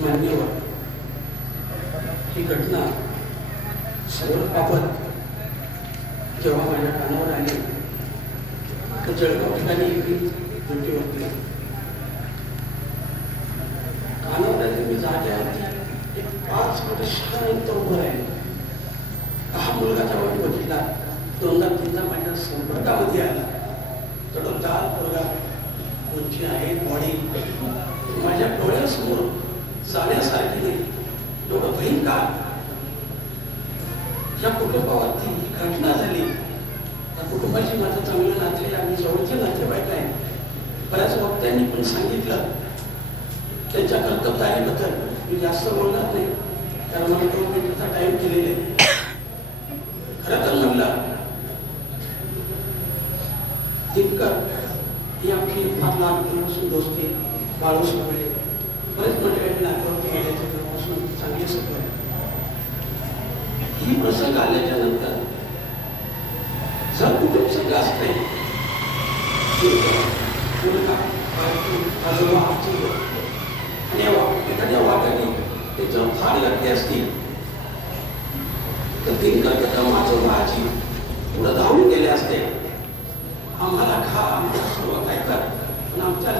मान्यवर ही घटना सौरबाबत जेव्हा माझ्या कानावर आली तर जळगाव ठिकाणी भेटी होती. कानावर आली मी जाग्यावरती एक 5 मिनिटं शांत उभं राहिलो. हा मुलगा जेव्हा मी बघितला 2-3दा माझ्या संपर्कामध्ये आला. थोडं लाल मुलगा, उंची आहे, बॉडी माझ्या डोळ्यासमोर जाण्यासारखी नाही. एवढं भयंकर या कुटुंबावरती घटना झाली. या कुटुंबाची माझं चांगलं नाते आहे, आम्ही जवळचे नातेवाईक आहे. बऱ्याच वक्त्यांनी पण सांगितलं त्यांच्या कर्तबगारीबद्दल. मी जास्त बोलणार नाही कारण मला 2 मिनिटाचा टाइम दिलेला आहे. खरं तर म्हणलं दिनकर ही आपली फार लहानपणापासून दोस्ती, बाळू सोबळे बरेच मंडळी नातेवाईक गेले तेव्हापासून चांगली सफर. ही प्रसंग आल्याच्या नंतर जर कुटुंब संघ असते आजोबा आणि एखाद्या वाटाने त्याच्यावर फार घातली असती तर दिनकर कदम आजोबा आजी पुढे धावून गेले असते. आम्हाला खा, आम्हाला सर्व काय कर, पण आमच्या